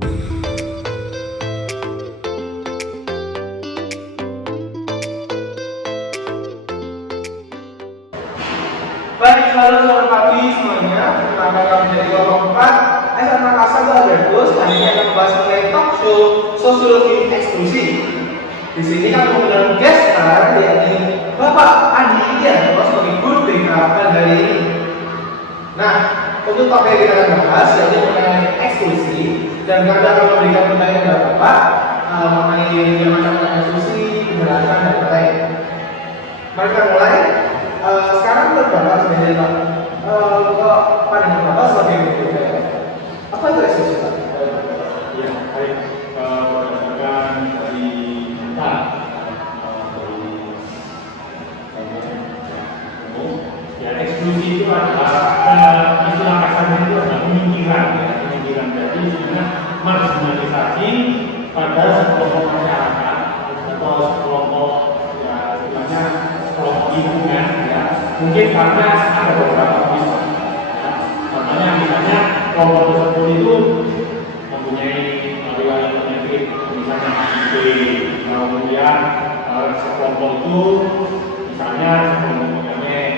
Baik, halo selamat pagi semuanya. Perkenalkan kami dari kelompok 4 SMA Makassar Albertus. Hari ini akan membahas mengenai talk show sosiologi eksklusi. Di sini kami mengundang guest star yakni Bapak Andi Irianto sebagai guru BK pada hari ini. Nah, untuk topik yang kita akan bahas yaitu mengenai eksklusi, dan kami akan memberikan pertanyaan kepada Bapak mengenai macam-macam eksklusi, penjelasan dan lain-lain. Mari kita mulai. Sekarang menurut Bapak sebenarnya Pak, kalau pandangan Bapak sebagai guru BK, apa itu eksklusi Pak? Ya, baik. Berdasarkan dari data dari umum, ya eksklusi itu adalah istilah kasarnya itu adalah penyingkiran, ya, penyingkiran. Jadi sebenarnya marginalisasi pada sekelompok masyarakat atau sekelompok ya istilahnya sekelompok lingkungan, ya. Mungkin karena ada beberapa misalnya, ya. Contohnya misalnya kelompok tersebut itu mempunyai riwayat penyakit misalnya HIV, kemudian sekelompok itu misalnya sekelompok pengamen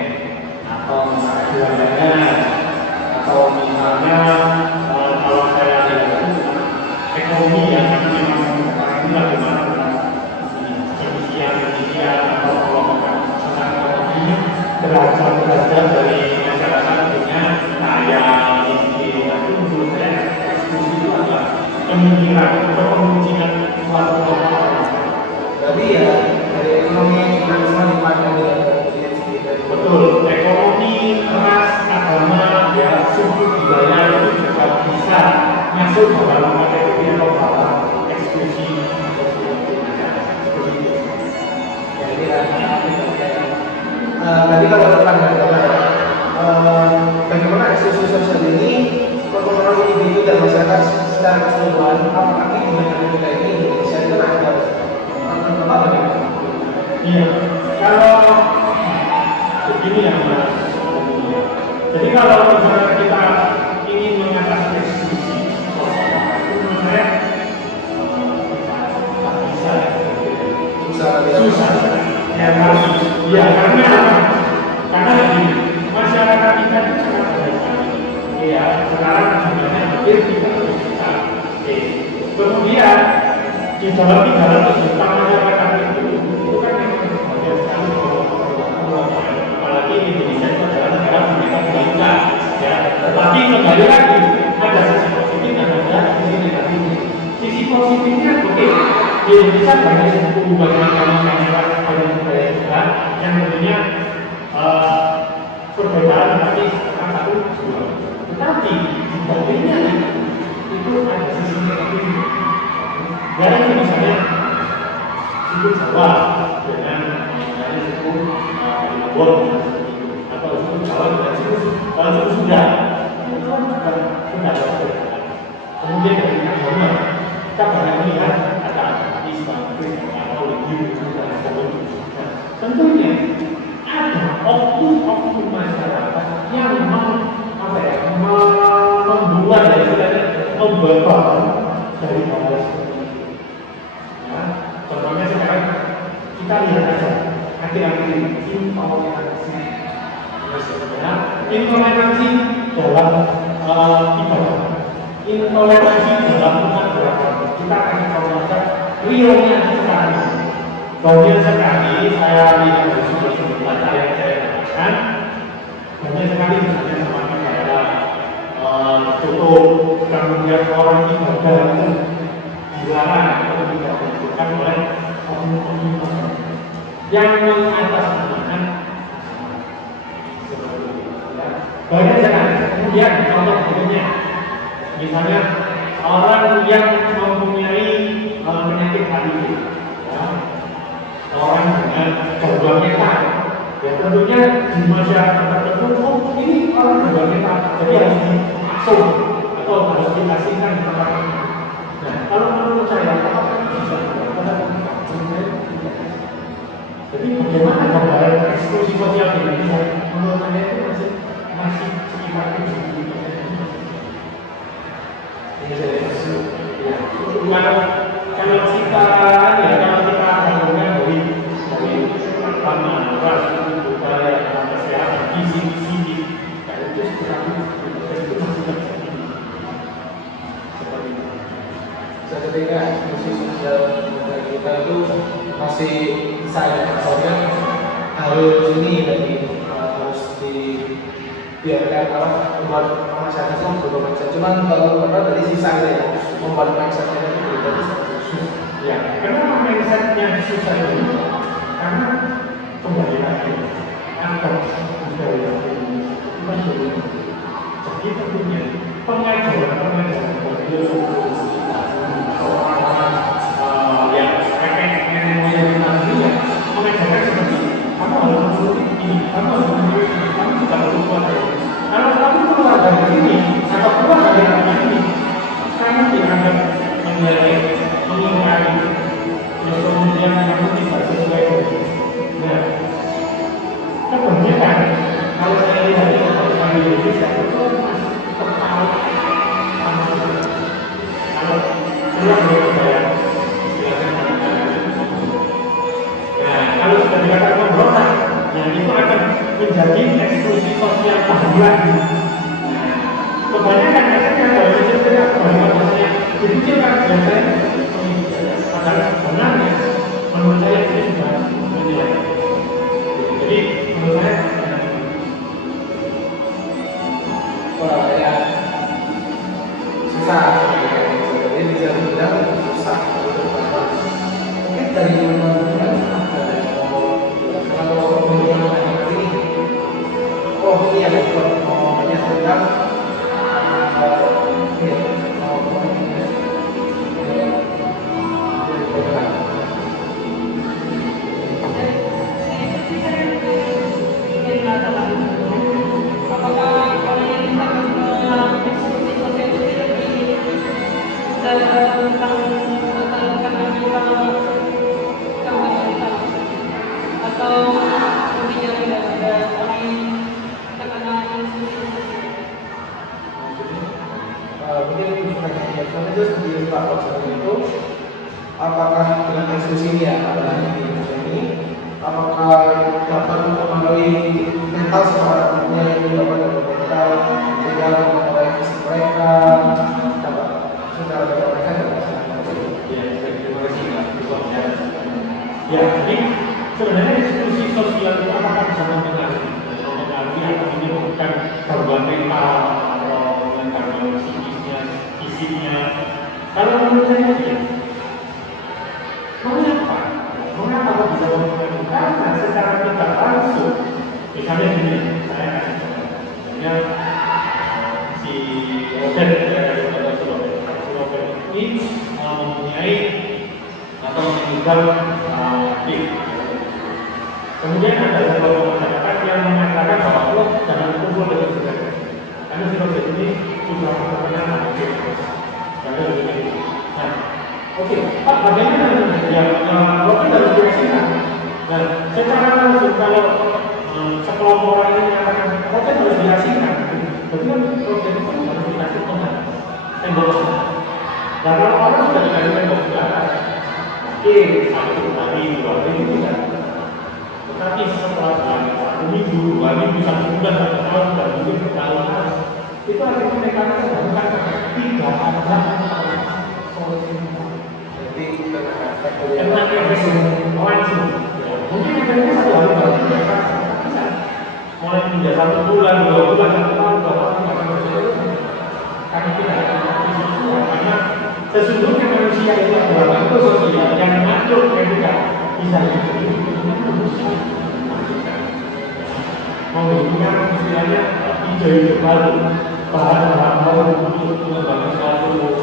atau misalnya keluarganya, atau misalnya kalau saya lihat itu ekonomi yang memang sekarang ini bagaimana tentang kemisian atau kelompok tentang ekonomi derajat dari masyarakat dengan kaya, miskin. Tapi menurut saya eksklusi itu adalah pemikiran atau pemuncikan suatu kelompok orang. Berarti ya dari ekonomi juga semua dipandang dengan Betul, ekonomi, ras, agama, ya suku budaya itu juga bisa masuk ke dalam kategori atau bawah eksklusi seperti itu. Jadi tadi kalau pandangan Bapak, bagaimana eksklusi sosial ini mempengaruhi individu dan masyarakat secara keseluruhan? Apakah di negara kita ini Indonesia itu ada apa bagaimana? Iya, kalau begini ya Mas. Jadi kalau misalnya kita ingin mengatasi eksklusi sosial, itu menurut saya tak bisa ya. Susah. Ya karena begini, masyarakat kita itu sangat baik. Ya, sekarang jumlahnya hampir 300 juta. Kemudian di dalam 300 juta masyarakat itu kan memang banyak sekali apalagi Indonesia itu adalah negara bineka tunggal ika, ya. Tetapi kembali lagi ada sisi positif dan ada sisi negatif. Sisi positifnya begini, di Indonesia banyak suku, banyak masyarakat, banyak budaya juga yang tentunya perbedaan tetapi satu dua. Tetapi di baliknya itu ada sisi negatif. Dari misalnya suku Jawa dengan suku Ambon atau suku Jawa dengan suku Sunda, itu kan sudah ada perbedaan. Kemudian dari agama kita banyak melihat ada Islam, Kristen atau Hindu dan sebagainya. Tentunya ada oknum masyarakat yang membuat membawa dari hal seperti itu. Ya, contohnya sekarang kita lihat aja akhir-akhir ini intoleransi. Intoleransi dalam ibadah, intoleransi dalam umat beragama. Kita akan tahu saja realnya sekarang. Banyak sekali saya lihat dari sumber-sumber data yang saya dapatkan, banyak sekali misalnya semakin daerah tutup, kemudian orang ibadah itu dilarang atau tidak dilakukan oleh oknum-oknum yang mengatasnamakan seperti itu. Ya. Banyak sekali. Kemudian contoh berikutnya, misalnya orang yang mempunyai penyakit HIV, ya. Orang dengan gangguan mental, ya tentunya di masyarakat tertentu ini orang gangguan mental, jadi harus diasuh atau harus dikasihkan ke tempat ini. Nah, kalau menurut saya, apakah bisa? Jadi bagaimana gambaran eksklusi sosial di Indonesia? Menurut saya itu masih sekitar 70%. kalau kita gabungkan dari pertama ras budaya kesehatan gizi itu itu masih seperti itu. Ketika institusi sosial negara kita itu masih saya soalnya harus ini tadi harus dibiarkan membuat masyarakat itu berubah mindset. Cuman kalau dari sisa ya membuat mindsetnya itu berubah susah. Ya, kenapa mindsetnya susah itu? Karena kembali lagi antar budaya Indonesia. Jadi tentunya pengajaran yang kakek nenek moyang kita dulu mengajarkan seperti kamu harus menuruti ini, kamu harus menuruti ini, kamu tidak perlu keluar dari ini. Kalau kamu keluar dari sini atau keluar dari rumah ini, kamu dianggap mengingkari, terus kemudian kamu tidak sesuai dengan itu. Nah, kebanyakan kalau saya lihat di Indonesia itu masih tertarik sama kalau keluar dari budaya kalau sudah dikatakan pemberontak, yang itu akan menjadi eksklusi sosial tahunan. Kebanyakan katanya kalau saya bahasanya dipikirkan biasanya padahal sebenarnya menurut saya ini sudah menilai. Jadi menurut saya ya susah. Jadi bisa dibilang susah. Mungkin dari teman-teman iya betul. Hanya tentang apakah dengan eksklusi ini ya, apalagi di Indonesia ini, apakah dapat mempengaruhi mental seseorang yang dapat mental sehingga mempengaruhi fisik mereka, dapat secara mereka dapat ya, jadi sebenarnya diskusi sosial itu apakah bisa mempengaruhi atau ini bukan gangguan mental atau gangguan psikisnya, fisiknya. Kalau menurut saya ya, mengapa kok bisa mempengaruhi? Karena secara tidak langsung, misalnya gini, saya kasih contoh, misalnya si Robert dari Robert ini mempunyai atau meninggal kemudian ada sebuah masyarakat yang mengatakan bahwa lo jangan kumpul dengan saudara karena si Robert ini sudah terkenal karena begini. Nah, oke, Pak, bagaimana yang Robert harus diasingkan? Nah, secara langsung kalau sekelompok orang ini mengatakan Robert harus diasingkan, berarti kan Robert itu harus dikasih tembok. Nah, kalau orang sudah dikasih tembok oke, 1 hari, 2 hari itu tidak. Tetapi setelah 1 minggu, 2 minggu, 1 bulan, 1 tahun, dan mungkin bertahun-tahun, itu akhirnya mereka menemukan tidak ada solusi. jadi Karena efek langsung. Mungkin efeknya 1 hari baru mereka bisa. Mulai menjadi 1 bulan, 2 bulan, 1 tahun, 2 tahun, akan berjalan. Karena tidak ada solusi. Karena sesungguhnya manusia itu adalah makhluk sosial yang makhluk yang tidak bisa hidup membutuhkan istilahnya ide-ide baru, bahan-bahan baru untuk mengembangkan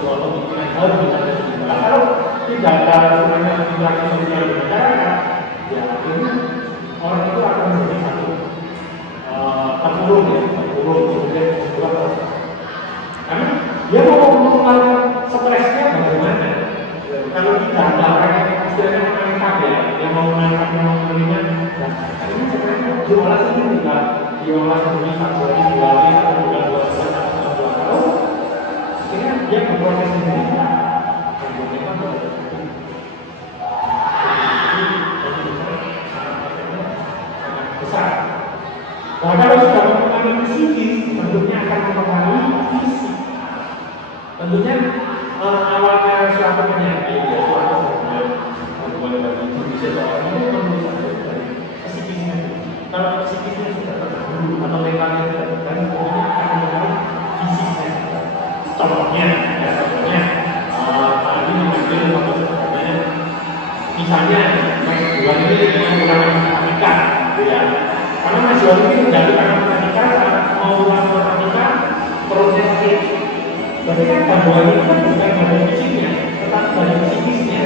suatu pemikiran baru di masyarakat. Kalau tidak ada sebenarnya interaksi sosial di masyarakat, ya akhirnya orang itu akan menjadi satu terkurung kemudian berubah. Karena dia mau mengeluarkan stresnya bagaimana? Kalau tidak ada orang yang istilahnya menangkap ya, yang mau menangkap, yang mau menerima, ini sebenarnya diolah sendiri kan? Diolah sendiri 1 hari, 2 hari, 1 bulan, 2 bulan, 1 tahun. Akhirnya dia berproses sendiri. Berarti kan gangguan itu kan bukan gangguan fisiknya, tetapi gangguan psikisnya.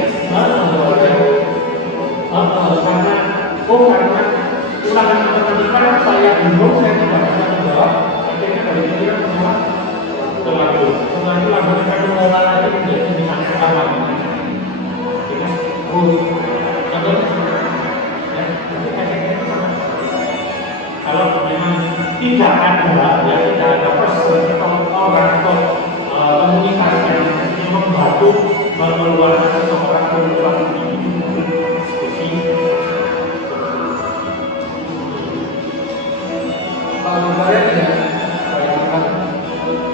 Karena ulangan matematika saya bingung, saya tidak bisa menjawab. Akhirnya dari pikiran semua terlalu. Setelah itu langsung akan mengolah lagi menjadi bisa sekarang. Contohnya, ya, kalau memang tidak ada person atau orang atau komunitas yang membantu mengeluarkan seseorang dari suatu diskusi. Kalau kalian ya,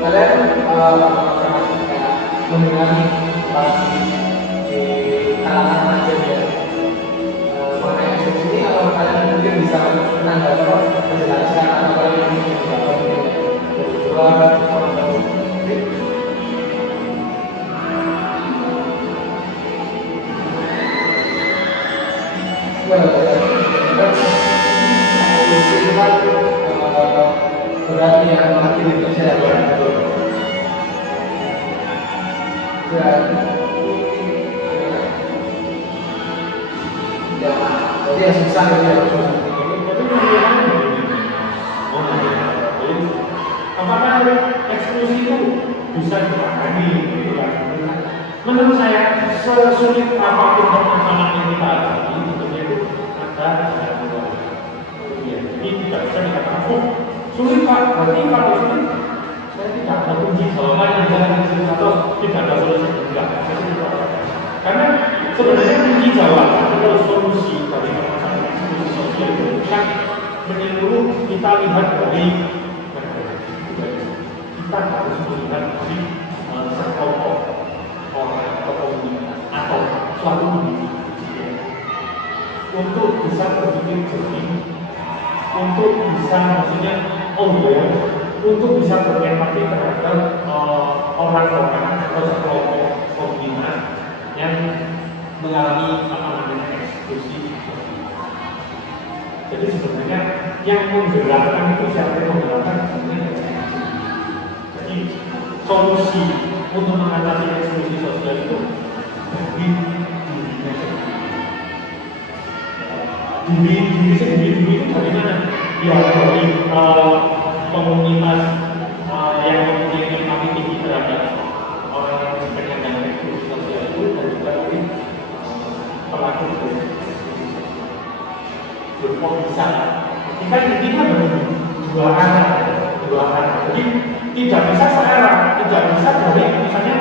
kalian mendengar di kalangan remaja ya mengenai ekspresi ini, kalau kalian mungkin bisa menanggapi menjelaskan atau kalian ingin menjawab itu kan berarti yang mengakhiri perjalanan dan ya, jadi yang susah ya apakah eksklusi itu bisa dipahami? Menurut saya, sesulit apapun permasalahan yang kita alami, tentunya itu ada gangguan. Jadi tidak bisa dikatakan, sulit Pak, berarti kalau sulit saya tidak ada kunci jawaban yang atau tidak ada solusi. Enggak, karena sebenarnya kunci jawaban atau solusi dari permasalahan eksklusi sosial itu kan menyeluruh. Kita lihat dari kita harus melihat dari sekelompok orang atau komunitas atau suatu individu untuk bisa berpikir jernih, untuk bisa maksudnya untuk bisa berempati terhadap orang-orang atau sekelompok komunitas yang mengalami eksklusi. Jadi sebenarnya yang menggerakkan itu siapa yang menggerakkan? Jadi solusi untuk mengatasi eksklusi sosial itu dari diri sendiri itu dari mana? Ya dari komunitas yang mempunyai empati tinggi terhadap orang yang penyandang eksklusi sosial itu, dan juga dari pelaku kok bisa. Kita intinya dua arah. Jadi tidak bisa searah, tidak bisa dari misalnya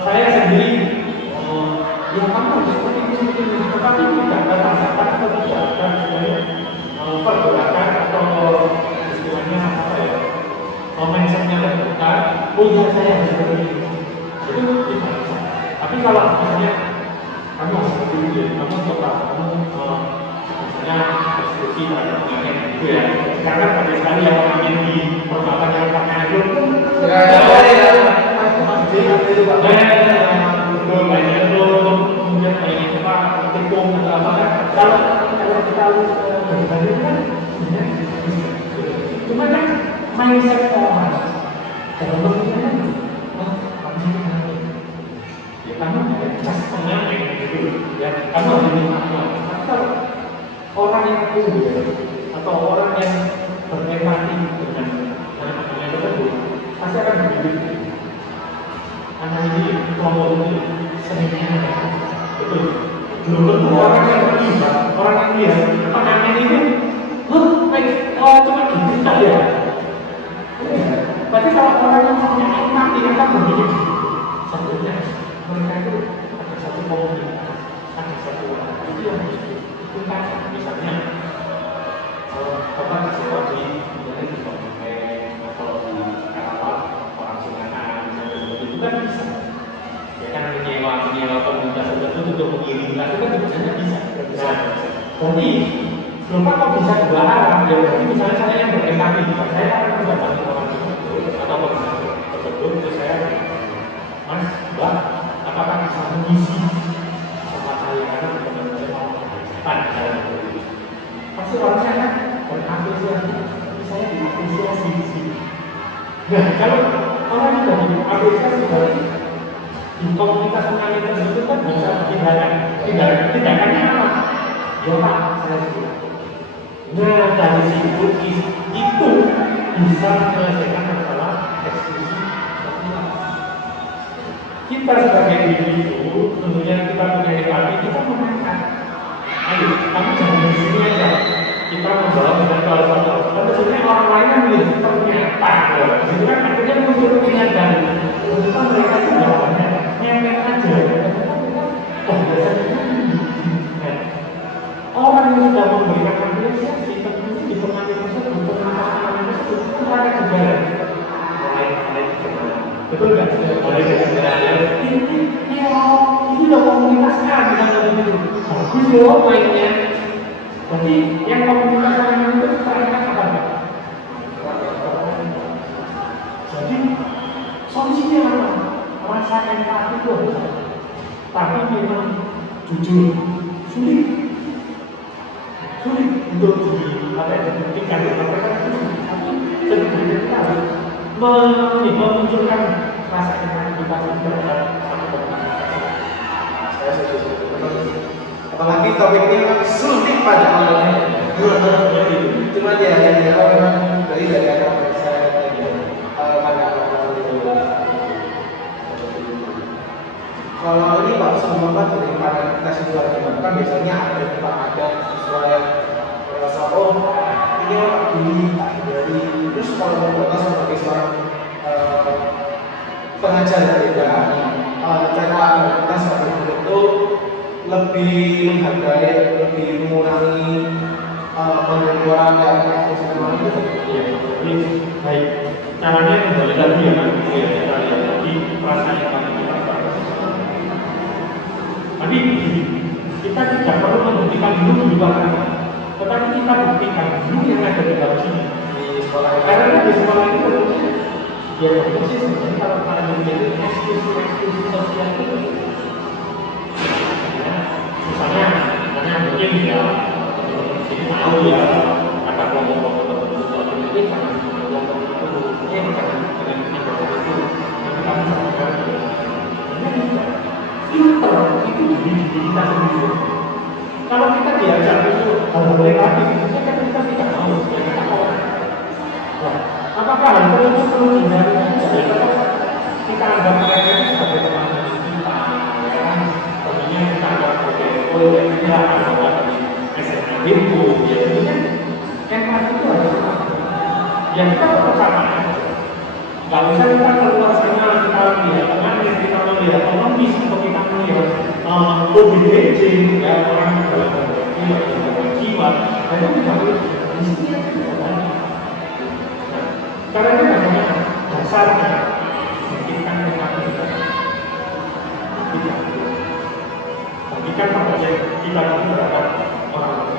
saya sendiri yang kamu seperti ini, tetapi tidak ada tanggapan atau tidak ada pergerakan atau istilahnya apa ya, mindsetnya terbuka. Saya harus seperti ini, itu tidak bisa. Tapi kalau misalnya kamu harus seperti ini, kamu coba misalnya diskusi terhadap pengajian gitu ya. Karena pada sekali yang pengajian di perbataan yang pakai itu kemudian kayak apa tepung atau apa kan, kalau kita berbanding kan cuma kan mindset orang dalam pemikiran ya kamu just pengajian gitu ya, kamu ada makna. Tapi orang yang unggul atau orang yang berempati dengan anak-anaknya tersebut pasti akan dididik. Anak ini kelompok ini seninya betul. Belum tentu orang yang terlibat, orang yang lihat pengamen itu, cuma gitu saja. Berarti kalau orang yang punya empati akan berpikir sebenarnya mereka itu ada satu komunitas, ada satu orang itu yang harus dituntaskan. Misalnya bapak seperti misalnya di Bangkai atau di Karawang orang Sunganan itu kan bisa ya kan, menyewa komunitas tertentu untuk mengirimkan itu kan biasanya bisa. Jadi Bapak kok bisa dua arah ya, berarti misalnya saya yang berempati, saya akan mendatangi orang tersebut atau komunitas tersebut, terus saya Mas, Mbak, apakah bisa mengisi sama saya karena benar-benar mau mengajarkan pasti orangnya kan berapresiasi, tapi saya diapresiasi di sini. Nah, kalau orang dari ABC sudah di komunitas mengalir itu kan bisa tindakannya apa? Ya Pak, saya sudah. Nah dari situ itu bisa menyelesaikan masalah eksklusi sosial. Kita sebagai individu, tentunya kita punya empati, kita mengangkat. Ayo, kamu jangan di sini aja. Kita membawa dengan soal-soal. Tapi sebenarnya orang lain kan melihat ternyata, itu kan akhirnya muncul kenyataan. Ternyata mereka itu jawabannya nyemek aja. Oh, biasanya orang yang sudah memberikan apresiasi tentunya di pengadilan tersebut, pengadilan tersebut itu ada kebenaran. Betul nggak? Mulai kebenaran. Ini udah komunitas kan, bisa begitu. Bagus loh mainnya. Jadi yang komunitas lain itu ternyata apa? Jadi solusinya apa? Rasa empati itu, tapi memang jujur sulit untuk dibuktikan. Tapi sebetulnya kita harus memunculkan rasa empati kita terhadap satu komunitas. Saya setuju. Apalagi topik ini memang sulit pada awalnya. Cuma dia memang dari akar saya tadi kalau ini Pak Bapak dari para kita situasi kan biasanya ada siswa yang merasa ini Pak gini dari terus kalau Bapak sebagai seorang pengajar cara kita seperti itu lebih menghargai, lebih mengurangi pengeluaran kayak ekosistem itu. Iya, ini baik. Caranya kembali lagi ya kan, kita lihat lagi perasaan yang kita pakai. Tapi kita tidak perlu membuktikan dulu di belakang, tetapi kita buktikan dulu yang ada di dalam sini. Di sekolah Karena di sekolah itu ya persis sebenarnya kalau kalian menjadi eksklusi sosial itu. Misalnya mungkin ya ini tahu ya ada kelompok-kelompok tertentu ini karena kelompok itu ini karena dengan kelompok itu nanti kamu sampaikan filter itu diri kita sendiri. Kalau kita diajak itu hal negatif, itu kan kita tidak mau ya kita orang. Nah, apakah hal itu perlu dihindari? Kita anggap mereka itu sebagai teman kita, ya kan? Tentunya kita anggap sebagai ya ada di SMA itu, ya tentunya empati itu harus sama. Ya kita tetap sama. Gak bisa kita keluar sana kita lihat teman, kita melihat ekonomis atau kita melihat OBGJ, ya orang dalam jiwa, itu kita boleh di sini kita banyak. Karena itu bagaimana dasarnya membikinkan empati kita. Berikan kepada kita terhadap orang lain.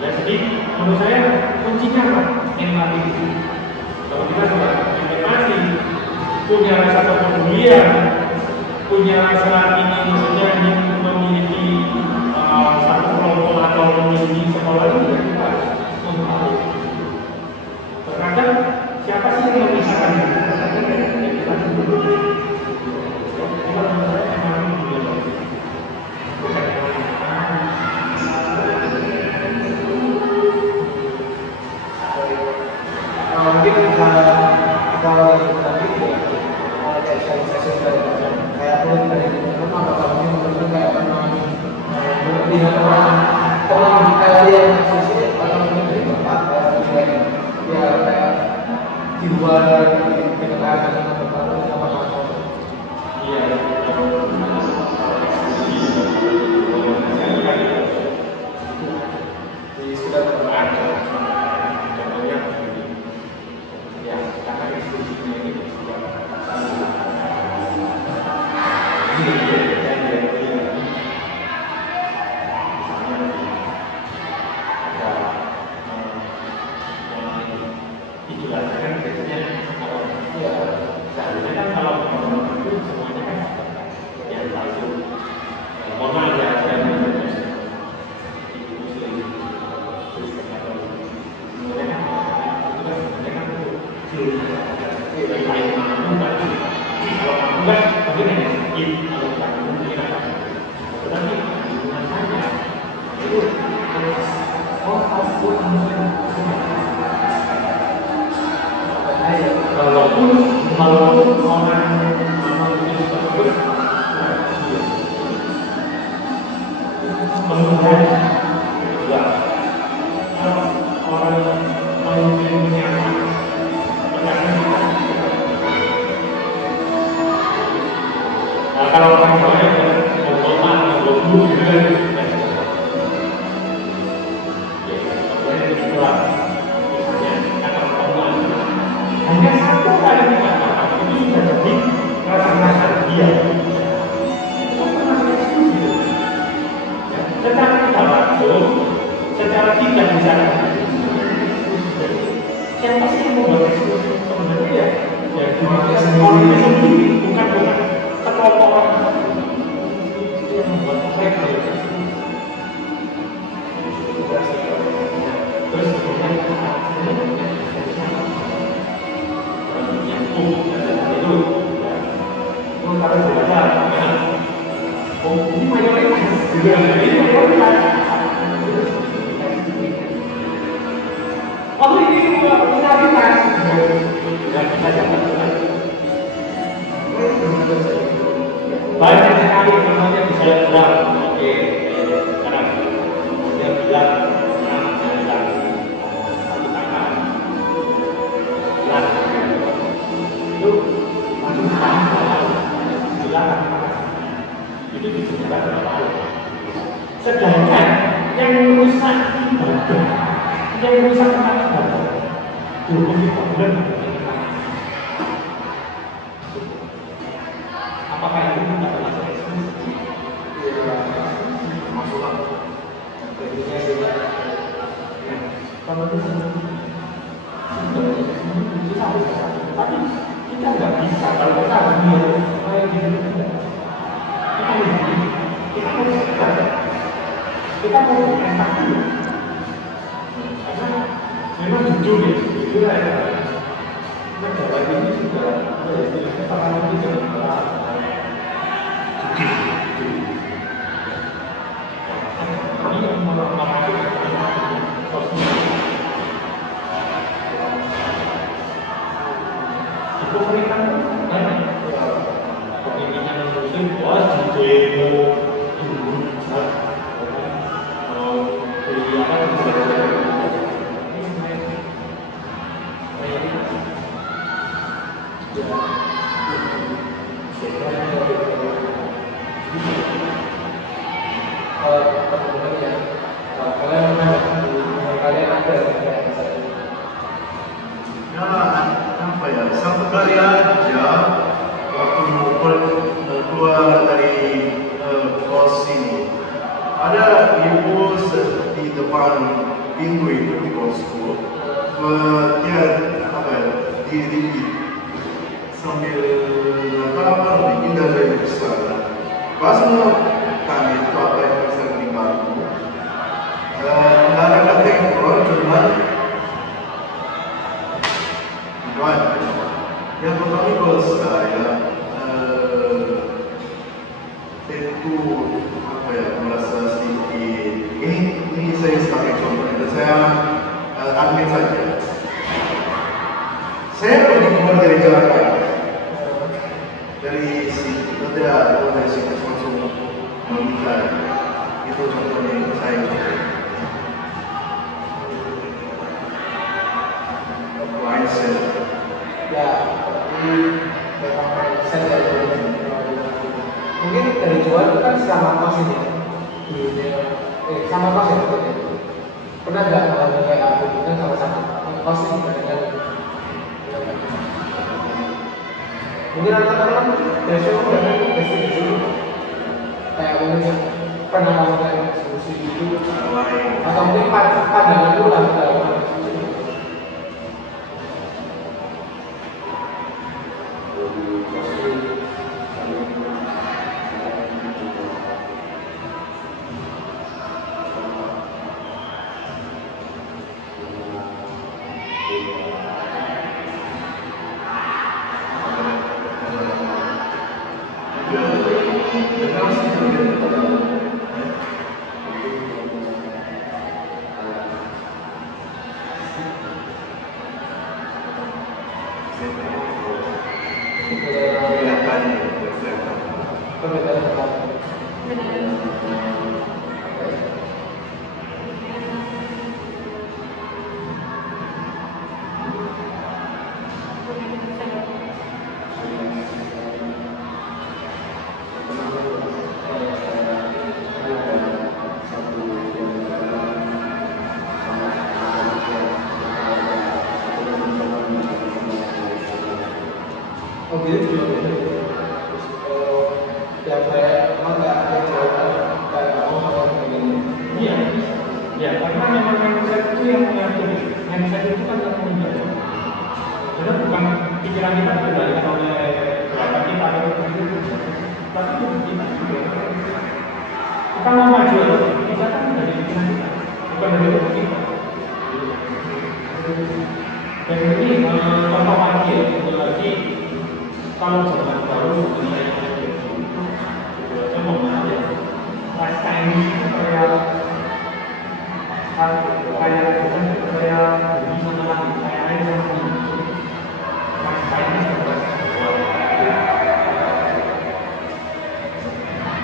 Ya, jadi menurut saya kuncinya apa? Empati itu. Kalau kita sudah empati, punya rasa kepedulian, punya rasa ingin memiliki satu kelompok atau memiliki sekolah itu, kita harus memahami. Terkadang siapa sih yang memisahkan itu? Mungkin kita kayak pun dari teman atau teman kayak pernah melihat orang teman kayak dia yang sisi atau mungkin dari tempat ya kayak di luar dengan apa Iya. di sekitar tempat. Contohnya ya karena eksklusifnya ini Yang lain mampu berarti kalau mampu kan mungkin ada sedikit, kalau tidak mampu mungkin ada. Tetapi hubungan saja itu walaupun orang itu tersebut kemudian juga orang manusia menyapa kalau orang lain otomat atau guru gitu kan hanya satu kali dikatakan itu sudah jadi rasa dia secara tidak langsung, secara tidak bisa siapa sih yang membuat eksekusi sebenarnya ya orang itu sendiri bukan sekelompok orang itu yang membuat mereka terus kemudian itu kalau dibaca ini mayoritas juga ini mayoritas ini minoritas banyak sekali contohnya bisa keluar oke sekarang dia bilang itu masuk itu disebutkan apa? Sedangkan yang merusak ibadah, yang merusak ibadah, hukum itu benar. Apakah itu tidak termasuk eksekusi? Masuklah. Kalau itu tapi kita nggak bisa kalau kita harus kayak gitu kita mau enak dulu karena memang jujur ya jujur aja negara ini sudah ada istilahnya paralel itu ini yang memakai sosial itu mereka banyak kepemimpinan muslim wah demo satu kali aja waktu keluar dari kos ini ada ibu di depan pintu itu di kosku dia diri sambil bikin dari sana pas mau tanya itu apa yang bisa dibantu nggak ada kata yang keluar cuman yang pertama kalau saya itu merasa sedikit ini saya sebagai contoh dan saya admit saja saya pergi keluar dari Jakarta dari sini dari sini langsung meminta itu contohnya itu saya mindset ya ini saya mungkin dari jual itu kan sama kos ini sama kos ya pernah nggak kayak aku kan sama satu kos ini mungkin anak-anak besok udah diskusi kayak mungkin pernah melakukan diskusi itu atau mungkin pandangan itu lah kelihatan kelihatan. Perbedaan apa? Oh gitu juga beda. Terus yang kayak emang nggak ada cewek kayak kamu sama kayak gini. Iya, ya karena memang mindset itu yang mengatur. Mindset itu kan yang mengatur. Jadi bukan pikiran kita dikendalikan oleh gerakan kita atau itu, tapi itu kita juga. Kita mau maju, kita kan dari pikiran kita, bukan dari otak kita. Dan ini contoh lagi, itu lagi kalau zaman baru mengenai itu aja mau aja lifestyle itu kayak bukan kayak bisa menang kayak lain sama lifestyle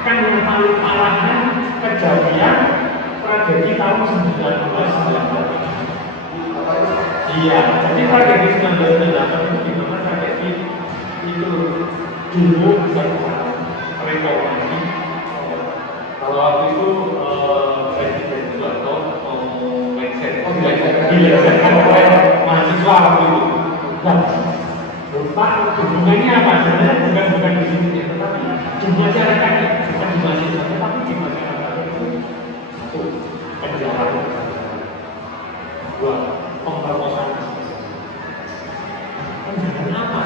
kan yang paling parahnya kejadian tragedi tahun 1998. Iya, jadi tragedi 1998 itu gimana tragedi itu dulu reformasi. Kalau waktu itu presiden Soeharto mau mindset, mahasiswa waktu itu. Nah, lupa hubungannya apa? Sebenarnya bukan di sini, tetapi di masyarakatnya, bukan di mahasiswa, tetapi di masyarakat itu penjara. Dua, pemperkosaan. Kenapa?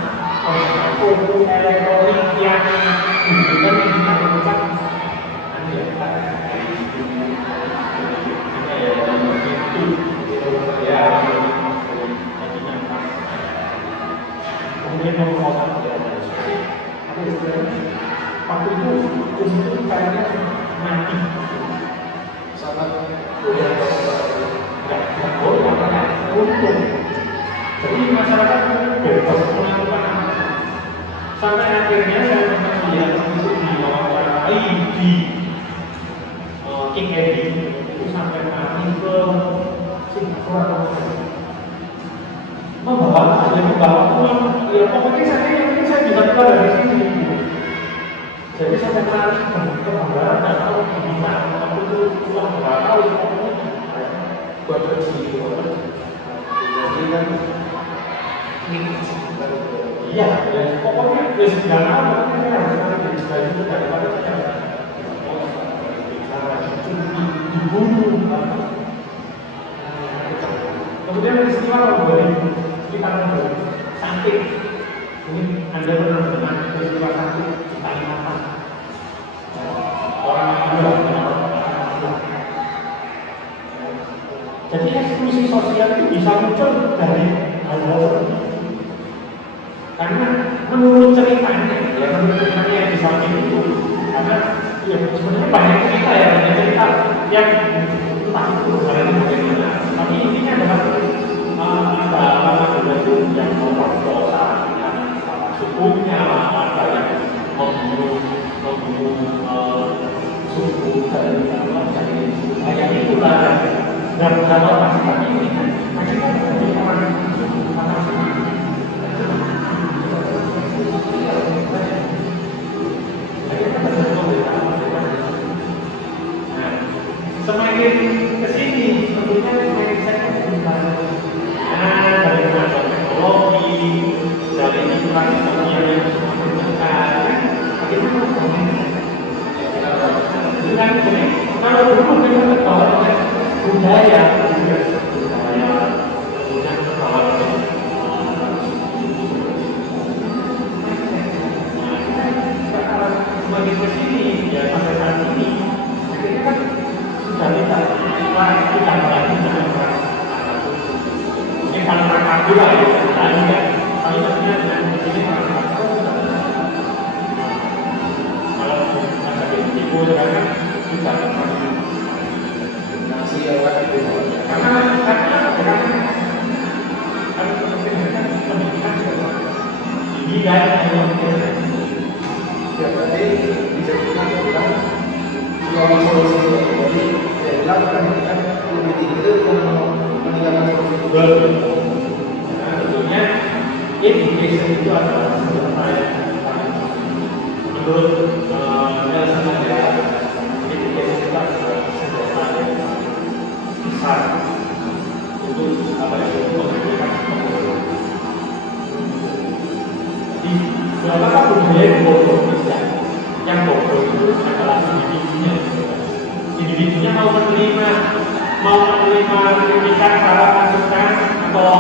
Untuk elektronik yang bukan yang kita lakukan, kemudian pemperkosaan. Waktu itu untuk kayaknya mati. Sangat Tidak boleh apa untung. Jadi masyarakat bebas melakukan apa. Sampai akhirnya saya pernah lihat itu diwawancarai di King Edi itu sampai mati ke Singapura. Membawa uang, ya pokoknya saya juga keluar dari sini. Jadi saya kenal ke Banggara dan tahu bisa waktu itu uang berapa tahu buat rezeki itu. Jadi kan iya, ya pokoknya sudah lama saya harus dari itu daripada saya bicara dibunuh. Kemudian peristiwa boleh kita boleh sakit. Ini Anda pernah dengar peristiwa sakit di Kalimantan. Orang ada. Jadi eksklusi sosial itu bisa muncul dari hal-hal seperti itu. Karena menurut ceritanya yang di samping itu, karena ya sebenarnya banyak cerita yang entah itu bagaimana. Tapi intinya adalah ada apa itu yang memperkosa, yang sukunya, ada yang membunuh suku dari kayak itulah. Dan kalau masih ini kan masih ada orang semakin kesini tentunya semakin saya berkembang dari kemajuan teknologi, dari lingkungan sosial yang semakin dekat, bagaimana dengan ini kalau dulu kita terbawa budaya, kemudian terbawa semakin kesini ya sampai saat ini akhirnya kan sudah kita lagi dengan ini kalau mereka bilang ya tadi kan kalau dengan ini kalau ada ibu sekarang kita masih karena pendidikan pendidikan yang Ya berarti bisa kita bilang kalau solusi jadi ya bilang pendidikan lebih tinggi itu meningkatkan solusi. Nah, tentunya education itu adalah senjata yang menurut Nelson Mandela, education itu adalah senjata yang besar untuk memberikan pengetahuan. Jadi, apakah budaya bodoh tidak? Yang bodoh itu adalah individunya. Individunya mau menerima kritikan, saran, masukan, atau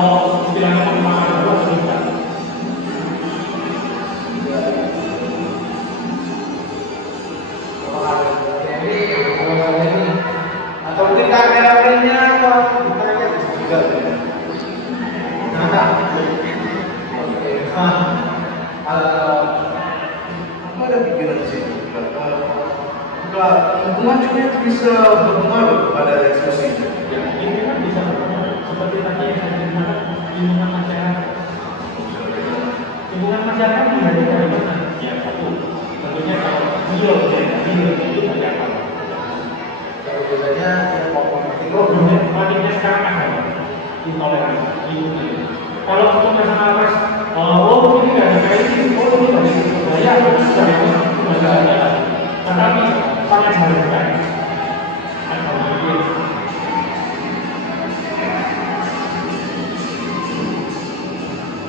istilahnya pengembangan baru atau tidak. Atau mungkin kamera-kameranya kurang ditanya juga. Nah, Apa ada pikiran di situ? Lingkungan juga itu bisa berpengaruh pada ekspresi itu. Ya, ini kan bisa berpengaruh. Seperti tadi yang saya ceritakan, lingkungan masyarakat. Lingkungan masyarakat itu dari mana? Ya, satu. Tentunya kalau itu dari apa? kalau biasanya yang Problemnya sekarang kan ada intoleransi itu. Kalau itu masalah ras, ini nggak ada kayak ini, ini nggak ada budaya, itu nggak ada. Tetapi sangat jarang kan?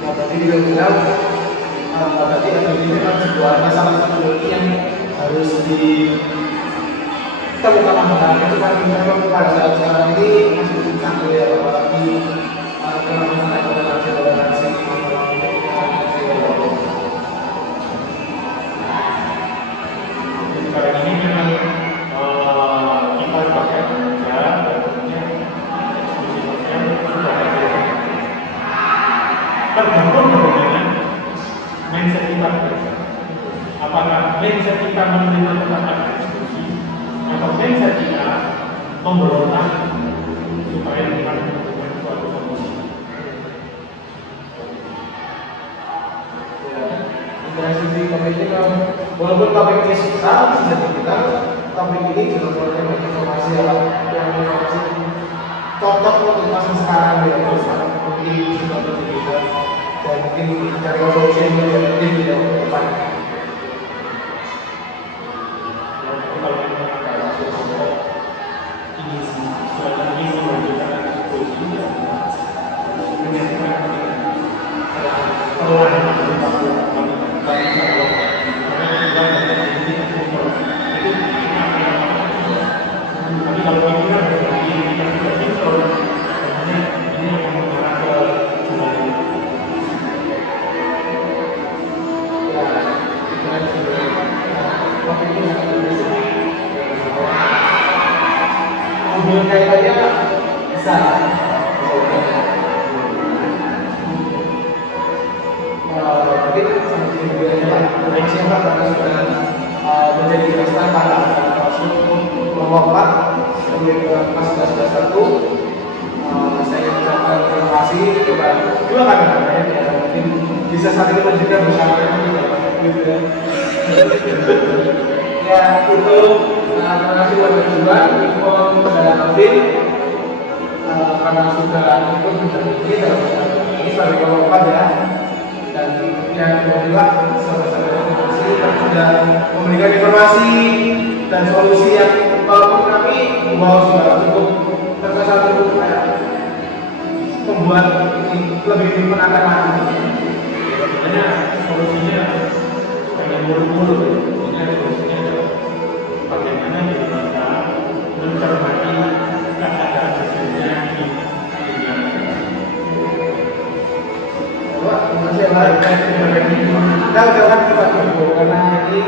Ya berarti dia bilang berarti itu memang sebuah masalah satu yang harus kita utamakan itu kan memang pada saat sekarang ini masih sangat ya apalagi masalah toleransi sekarang ini memang kita sebagai manusia tentunya diskusi sosial sudah ada tergantung dengan mindset kita. Apakah mindset kita menerima tentang diskusi atau mindset kita memberontak supaya kita menemukan suatu solusi. dari sisi topik ini walaupun topik ini susah bisa kita topik ini juga boleh informasi yang informasi cocok untuk masa sekarang ya mungkin juga berbeda dan mungkin cari solusi yang lebih efektif di depan. Hubungan kaitannya bisa mungkin hubungannya siapa karena sudah menjadi investor pada kelompok 4 sebelum kelas 11 saya ucapkan terima kasih kepada dua kakak yang mungkin bisa saling menjaga bersama ya itu terima kasih buat kedua info kepada Alvin karena sudah ikut menjadi ini sebagai kelompok 4 ya dan yang kedua saudara-saudara sudah memberikan informasi dan solusi yang walaupun kami membawa sudah cukup terkesan cukup membuat lebih menantang lagi. Sebenarnya solusinya jangan buru-buru. Sebenarnya solusinya adalah bagaimana kita mencermati keadaan sesungguhnya di dunia. Terima kasih banyak. Kita ucapkan kita karena ini